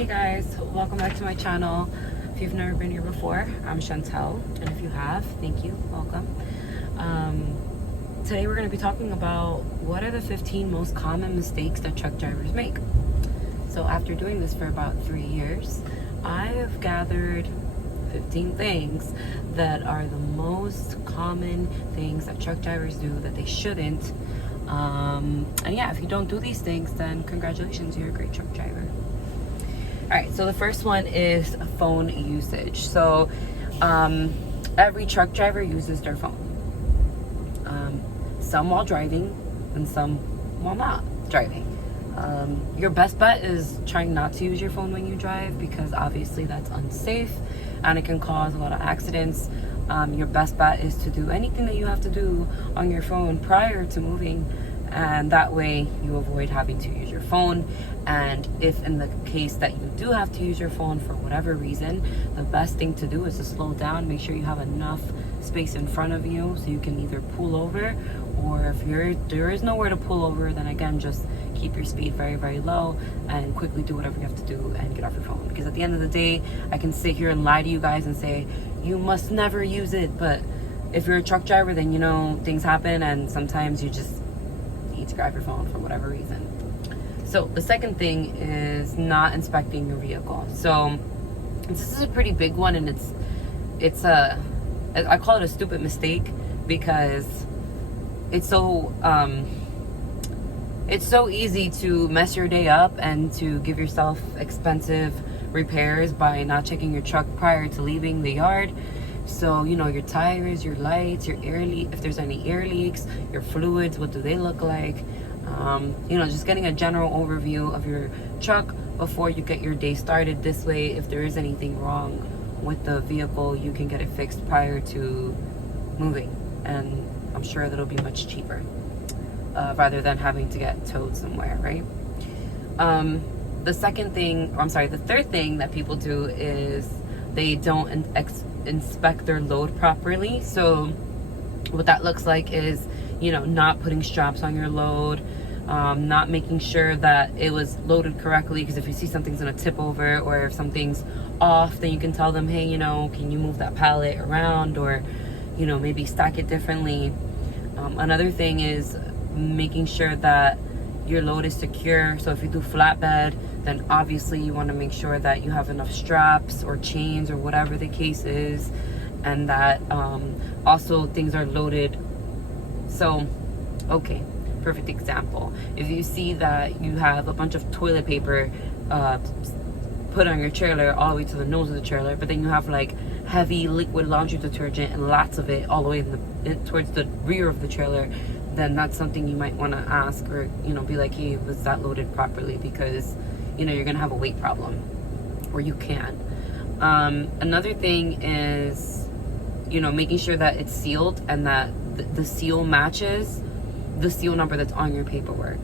Hey guys, welcome back to my channel. If you've never been here before, I'm Chantel, and if you have, thank you, welcome. Today we're going to be talking about what are the 15 most common mistakes that truck drivers make. So after doing this for about 3 years, I have gathered 15 things that are the most common things that truck drivers do that they shouldn't. And yeah, if you don't do these things, then congratulations, you're a great truck driver. All right, so the first one is phone usage. So every truck driver uses their phone. Some while driving and some while not driving. Your best bet is trying not to use your phone when you drive, because obviously that's unsafe and it can cause a lot of accidents. Your best bet is to do anything that you have to do on your phone prior to moving, and that way you avoid having to use your phone. And if in the case that you do have to use your phone for whatever reason, the best thing to do is to slow down. Make sure you have enough space in front of you so you can either pull over, or if there is nowhere to pull over, then again, just keep your speed very, very low and quickly do whatever you have to do and get off your phone. Because at the end of the day, I can sit here and lie to you guys and say you must never use it, but if you're a truck driver, then you know things happen, and sometimes you just need to grab your phone for whatever reason. So the second thing is not inspecting your vehicle. So this is a pretty big one, and I call it a stupid mistake, because it's so easy to mess your day up and to give yourself expensive repairs by not checking your truck prior to leaving the yard. So, you know, your tires, your lights, your if there's any air leaks, your fluids, what do they look like? You know, just getting a general overview of your truck before you get your day started. This way, if there is anything wrong with the vehicle, you can get it fixed prior to moving. And I'm sure that'll be much cheaper, rather than having to get towed somewhere, right? The third thing that people do is they don't inspect their load properly. So what that looks like is, you know, not putting straps on your load, not making sure that it was loaded correctly, because if you see something's gonna tip over, or if something's off, then you can tell them, hey, you know, can you move that pallet around, or, you know, maybe stack it differently. Another thing is making sure that your load is secure. So if you do flatbed, then obviously you want to make sure that you have enough straps or chains or whatever the case is, and that also things are loaded. So, okay, perfect example. If you see that you have a bunch of toilet paper put on your trailer all the way to the nose of the trailer, but then you have like heavy liquid laundry detergent and lots of it all the way towards the rear of the trailer, then that's something you might want to ask, or, you know, be like, hey, was that loaded properly? Because, you know, you're gonna have a weight problem, or you can. Another thing is, you know, making sure that it's sealed and that the seal matches the seal number that's on your paperwork.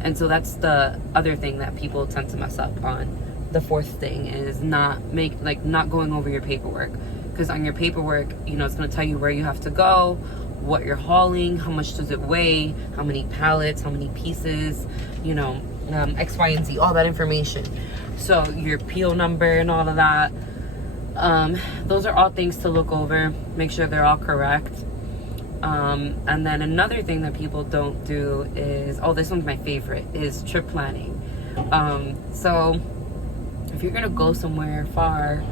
And so that's the other thing that people tend to mess up on. The fourth thing is not going over your paperwork, because on your paperwork, you know, it's going to tell you where you have to go, what you're hauling, how much does it weigh, how many pallets, how many pieces, you know, X, Y, and Z, all that information. So your PO number and all of that, those are all things to look over, make sure they're all correct. And then another thing that people don't do is, this one's my favorite, is trip planning. So if you're gonna go somewhere far,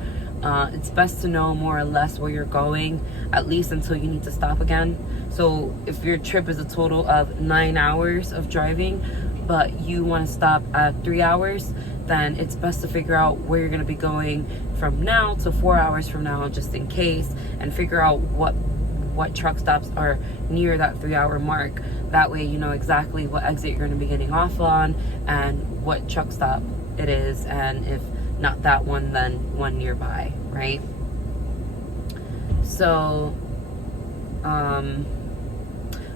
it's best to know more or less where you're going, at least until you need to stop again. So if your trip is a total of 9 hours of driving, but you want to stop at 3 hours, then it's best to figure out where you're going to be going from now to 4 hours from now, just in case, and figure out what truck stops are near that 3 hour mark. That way you know exactly what exit you're going to be getting off on and what truck stop it is, and if not that one, then one nearby, right? So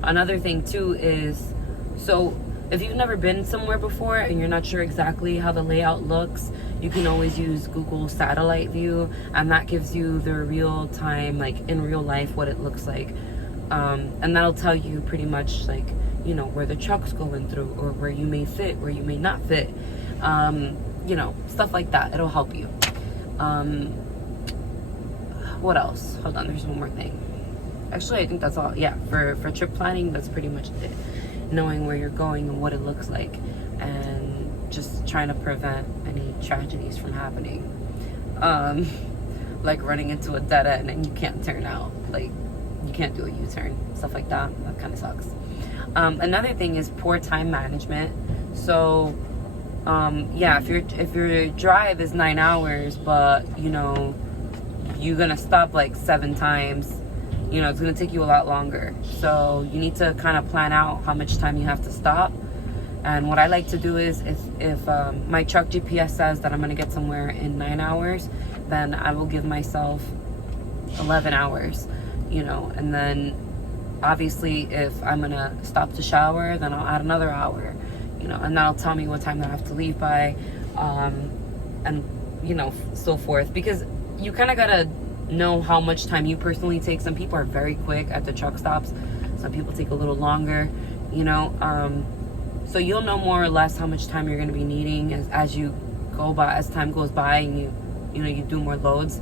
another thing too is, so if you've never been somewhere before and you're not sure exactly how the layout looks, you can always use Google Satellite View, and that gives you the real time, like in real life, what it looks like. And that'll tell you pretty much, like, you know, where the truck's going through, or where you may fit, where you may not fit. stuff like that. It'll help you. What else? Hold on, there's one more thing. Actually, I think that's all. Yeah, for trip planning, that's pretty much it. Knowing where you're going and what it looks like, and just trying to prevent any tragedies from happening. Like running into a dead end and you can't turn out. Like, you can't do a U-turn. Stuff like that. That kind of sucks. Another thing is poor time management. So, yeah, if your drive is 9 hours, but, you're going to stop like 7 times, it's going to take you a lot longer. So you need to kind of plan out how much time you have to stop. And what I like to do is if my truck GPS says that I'm going to get somewhere in 9 hours, then I will give myself 11 hours, and then obviously if I'm going to stop to shower, then I'll add another hour, and that'll tell me what time that I have to leave by, and, so forth. Because you kind of got to know how much time you personally take. Some people are very quick at the truck stops. Some people take a little longer, so you'll know more or less how much time you're going to be needing as you go by, as time goes by, and you do more loads.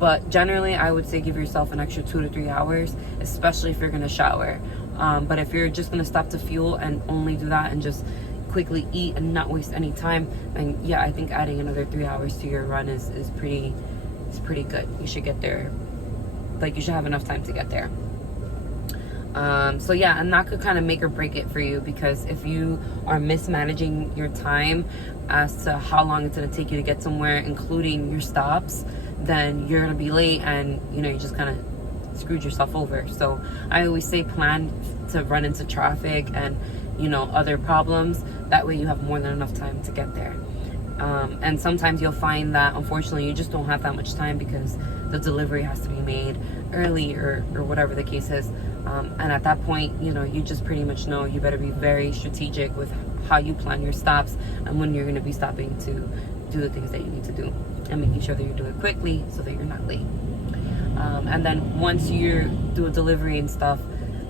But generally, I would say give yourself an extra 2 to 3 hours, especially if you're going to shower. But if you're just going to stop to fuel and only do that and just quickly eat and not waste any time, then yeah, I think adding another 3 hours to your run is pretty good. You should get there. Like, you should have enough time to get there. So yeah, and that could kind of make or break it for you, because if you are mismanaging your time as to how long it's going to take you to get somewhere, including your stops, then you're going to be late, and you just kind of screwed yourself over. So I always say plan to run into traffic and other problems. That way you have more than enough time to get there. And sometimes you'll find that unfortunately you just don't have that much time because the delivery has to be made early or whatever the case is. And at that point, you just pretty much know you better be very strategic with how you plan your stops and when you're going to be stopping to do the things that you need to do, and making sure that you do it quickly so that you're not late. And then once you do a delivery and stuff,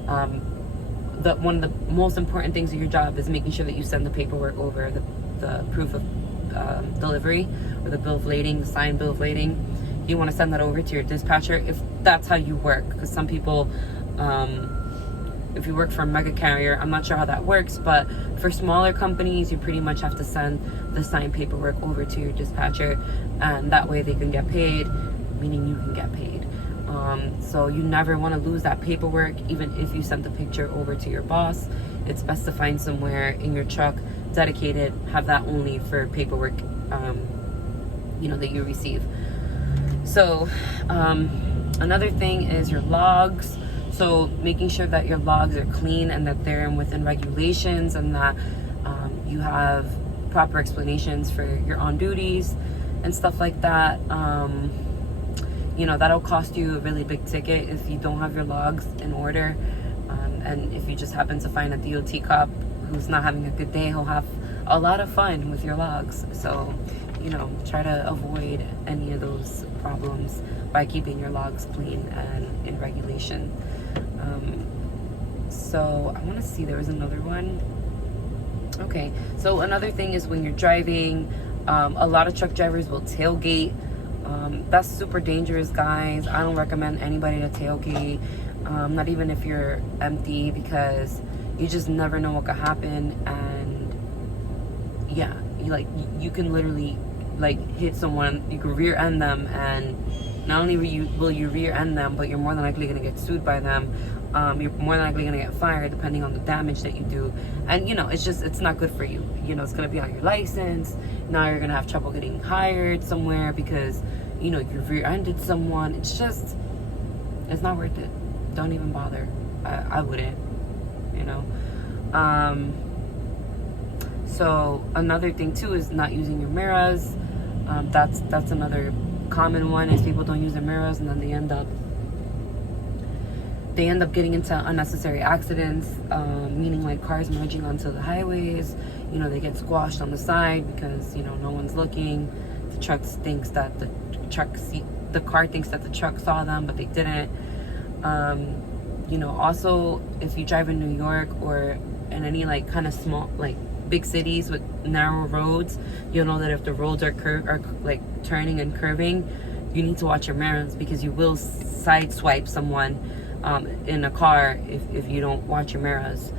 one of the most important things of your job is making sure that you send the paperwork over, the proof of delivery, or the bill of lading, the signed bill of lading. You want to send that over to your dispatcher if that's how you work, because some people, if you work for a mega carrier, I'm not sure how that works, but for smaller companies you pretty much have to send the signed paperwork over to your dispatcher, and that way they can get paid, meaning you can get paid. So you never want to lose that paperwork, even if you send the picture over to your boss. It's best to find somewhere in your truck dedicated, have that only for paperwork, that you receive. So another thing is your logs. So making sure that your logs are clean and that they're within regulations, and that you have proper explanations for your on duties and stuff like that. That'll cost you a really big ticket if you don't have your logs in order. And if you just happen to find a DOT cop who's not having a good day, he'll have a lot of fun with your logs. So, try to avoid any of those problems by keeping your logs clean and in regulation. So I want to see, there was another one. Okay, so another thing is when you're driving, a lot of truck drivers will tailgate. That's super dangerous, guys. I don't recommend anybody to tailgate, not even if you're empty, because you just never know what could happen. And yeah, you can literally hit someone. You can rear end them, and not only will you rear end them, but you're more than likely going to get sued by them. You're more than likely going to get fired depending on the damage that you do. And it's not good for you. It's going to be on your license. Now you're going to have trouble getting hired somewhere because you rear-ended someone. It's not worth it. Don't even bother. I wouldn't. So another thing too is not using your mirrors. That's another common one, is people don't use their mirrors, and then they end up getting into unnecessary accidents, meaning like cars merging onto the highways. They get squashed on the side because no one's looking. The car thinks that the truck saw them, but they didn't. Also, if you drive in New York or in any kind of small big cities with narrow roads, you'll know that if the roads are like turning and curving, you need to watch your mirrors, because you will sideswipe someone in a car if you don't watch your mirrors.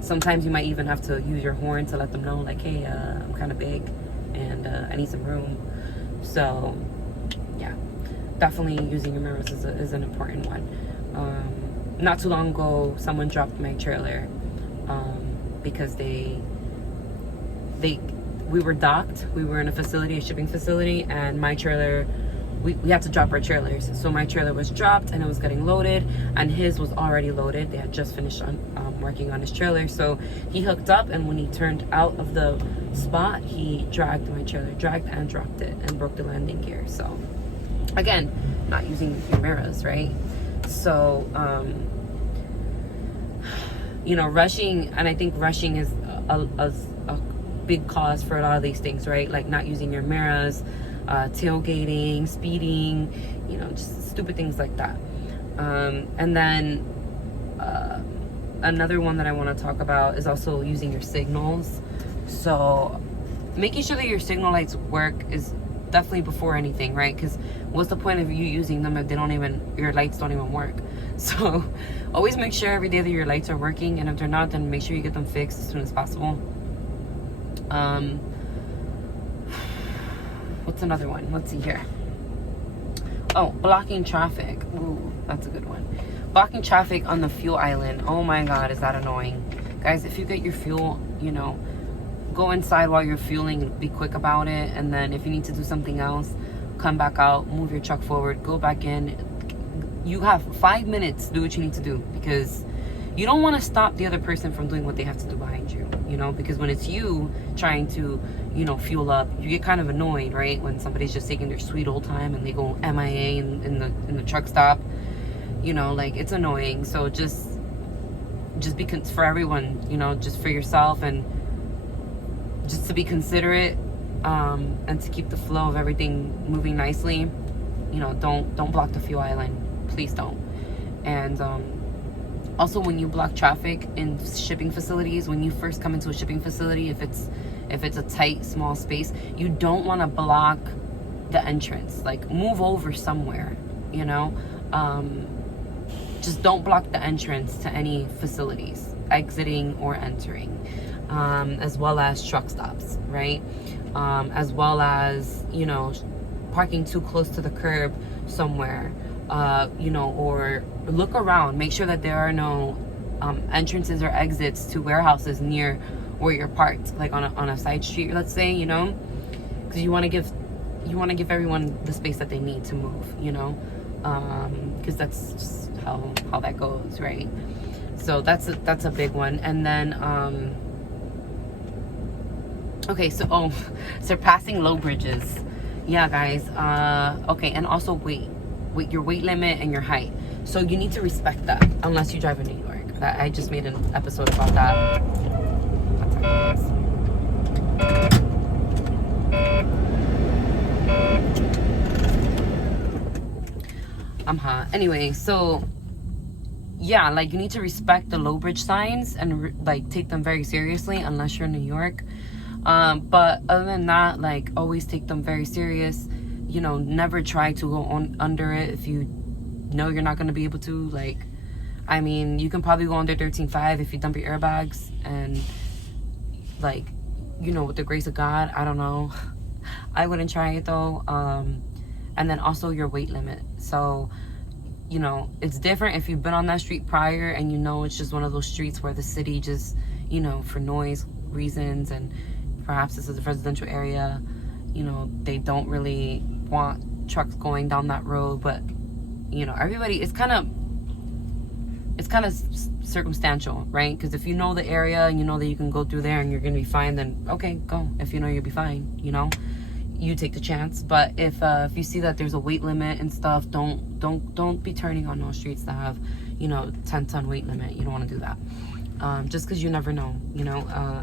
Sometimes you might even have to use your horn to let them know, like, hey, I'm kind of big and I need some room. So yeah, definitely using your mirrors is an important one. Not too long ago, someone dropped my trailer because we were docked. We were in a shipping facility, and my trailer, we had to drop our trailers. So my trailer was dropped and it was getting loaded, and his was already loaded. They had just finished working on his trailer. So he hooked up, and when he turned out of the spot, he dragged my trailer, dragged and dropped it, and broke the landing gear. So again, not using your mirrors, right? So rushing, and I think rushing is a big cause for a lot of these things, right? Like not using your mirrors, tailgating, speeding, just stupid things like that. And then another one that I want to talk about is also using your signals. So making sure that your signal lights work is definitely before anything, right? Because what's the point of you using them if your lights don't even work? So always make sure every day that your lights are working, and if they're not, then make sure you get them fixed as soon as possible. What's another one? Let's see here. Oh, blocking traffic. Ooh, that's a good one. Blocking traffic on the fuel island. Oh my God, is that annoying. Guys, if you get your fuel, go inside while you're fueling and be quick about it. And then if you need to do something else, come back out, move your truck forward, go back in. You have 5 minutes to do what you need to do, because you don't want to stop the other person from doing what they have to do behind you, because when it's you trying to, fuel up, you get kind of annoyed, right? When somebody's just taking their sweet old time and they go MIA in the truck stop, like it's annoying. So just be for everyone, just for yourself, and just to be considerate, and to keep the flow of everything moving nicely. Don't block the fuel island, please don't. And also, when you block traffic in shipping facilities, when you first come into a shipping facility, if it's a tight, small space, you don't want to block the entrance. Like, move over somewhere, just don't block the entrance to any facilities, exiting or entering, as well as truck stops, right? As well as, parking too close to the curb somewhere, or look around, make sure that there are no entrances or exits to warehouses near where you're parked, like on a side street, let's say, because you want to give everyone the space that they need to move, because that's just how that goes, right? So that's a big one. And then okay, so surpassing low bridges. Yeah, guys. Okay, and also your weight limit and your height. So you need to respect that, unless you drive in New York. I just made an episode about that. I'm hot. Anyway, so yeah, like you need to respect the low bridge signs and like take them very seriously, unless you're in New York. But other than that, like always take them very serious. Never try to go under it if you know you're not going to be able to. Like, I mean, you can probably go under 13.5 if you dump your airbags, and like, with the grace of God, I don't know. I wouldn't try it though. And then also your weight limit. So, it's different if you've been on that street prior and it's just one of those streets where the city just, for noise reasons, and perhaps this is a residential area, they don't really want trucks going down that road. But everybody, it's kind of circumstantial, right? Because if you know the area and you know that you can go through there and you're gonna be fine, then okay, go. If you'll be fine, you take the chance. But if you see that there's a weight limit and stuff, don't be turning on those streets that have 10-ton weight limit. You don't want to do that, just because you never know,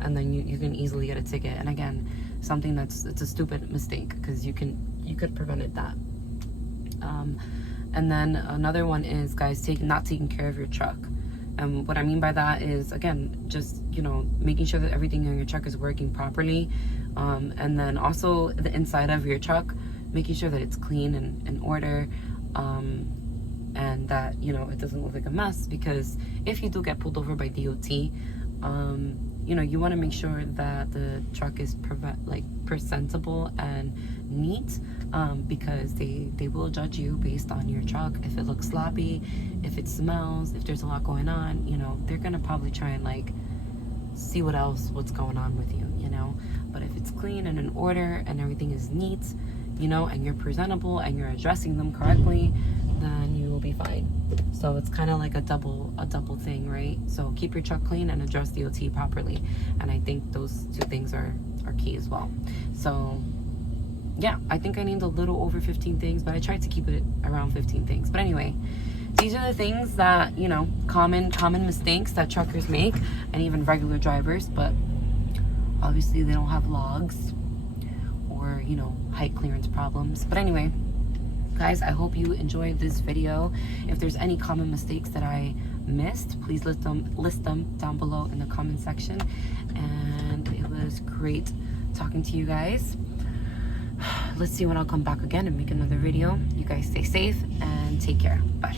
and then you can easily get a ticket. And again, something it's a stupid mistake, because you could have prevented that. And then another one is, guys, not taking care of your truck. And what I mean by that is, again, just, you know, making sure that everything in your truck is working properly. And then also the inside of your truck, making sure that it's clean and in order. And that, you know, it doesn't look like a mess, because if you do get pulled over by DOT, you know, you want to make sure that the truck is presentable and neat, because they will judge you based on your truck. If it looks sloppy, if it smells, if there's a lot going on, you know, they're gonna probably try and like see what's going on with you, you know. But if it's clean and in order and everything is neat, you know, and you're presentable and you're addressing them correctly, then you will be fine. So it's kind of like a double thing, right? So keep your truck clean and address DOT properly. And I think those two things are key as well. So yeah, I think I named a little over 15 things, but I tried to keep it around 15 things. But anyway, these are the things that, you know, common mistakes that truckers make, and even regular drivers, but obviously they don't have logs or, you know, height clearance problems. But anyway, guys, I hope you enjoyed this video. If there's any common mistakes that I missed, please list them down below in the comment section. And it was great talking to you guys. Let's see when I'll come back again and make another video. You guys stay safe and take care. Bye.